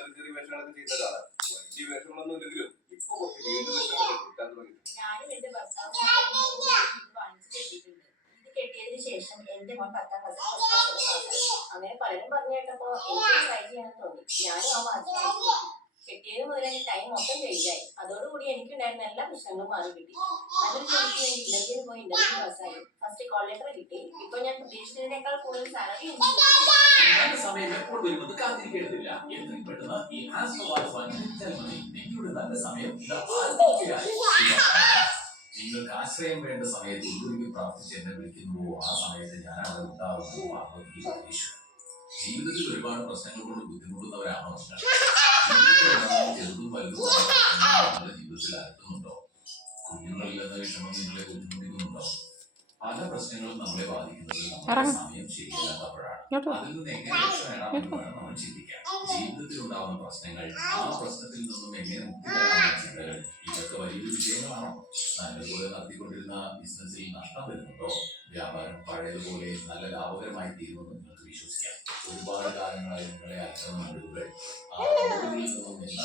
ചെറിയ ചെറിയ വേഷങ്ങളൊക്കെ ചെയ്യുന്ന വലിയ വേഷങ്ങളൊന്നും ഇല്ലെങ്കിലും ഇപ്പൊ വീട് വേഷങ്ങളൊക്കെ കിട്ടാൻ തുടങ്ങി ഇത് ശേഷം എന്റെ പലരും തോന്നി. മുതൽ എല്ലാ മാറി കിട്ടി. ഫസ്റ്റ് കോൾ ലെറ്റർ കിട്ടി. ഇപ്പൊ ഞാൻ പ്രതീക്ഷിച്ചതിനേക്കാൾ കൂടുതൽ സാലറി എപ്പോൾ വരുമെന്ന് കാത്തിരിക്കേണ്ടതില്ല. എത്രയും പെട്ടെന്ന് ഈ നിങ്ങളുടെ നല്ല സമയം. നിങ്ങൾക്ക് ആശ്രയം വേണ്ട സമയത്ത് ഇതുവരെയും പ്രാർത്ഥിച്ച് എന്നെ വിളിക്കുന്നുവോ? ആ സമയത്ത് ഉണ്ടാവുന്നു പാർവതി പരമേശ്വരൻ ജീവിതത്തിൽ ഒരുപാട് പ്രശ്നങ്ങൾ കൊണ്ട് ബുദ്ധിമുട്ടുന്നവരാണോ? ജീവിതത്തിൽ നിങ്ങളുടെ ജീവിതത്തിൽ വിഷമം നിങ്ങളെ പല പ്രശ്നങ്ങളും നമ്മളെ ബാധിക്കുന്നത് നമ്മുടെ സമയം ശരിയല്ലാത്തപ്പോഴാണ് അതിൽ നിന്ന് എങ്ങനെ രക്ഷ നേടാം വേണം നമ്മൾ ചിന്തിക്കാൻ ജീവിതത്തിൽ ഉണ്ടാവുന്ന പ്രശ്നങ്ങൾ ആ പ്രശ്നത്തിൽ നിന്നും എങ്ങനെ മുക്തി നേടാമെന്ന ചിന്തകൾ ഇതൊക്കെ വലിയൊരു വിജയങ്ങളാണോ നല്ലതുപോലെ നടത്തിക്കൊണ്ടിരുന്ന ബിസിനസ്സിൽ നഷ്ടം വരുന്നുണ്ടോ വ്യാപാരം പഴയതുപോലെ നല്ല ലാഭകരമായി തീരുമെന്ന് നിങ്ങൾക്ക് വിശ്വസിക്കാം ഒരുപാട് കാലങ്ങളായി നിങ്ങളെ അച്ഛനും ആ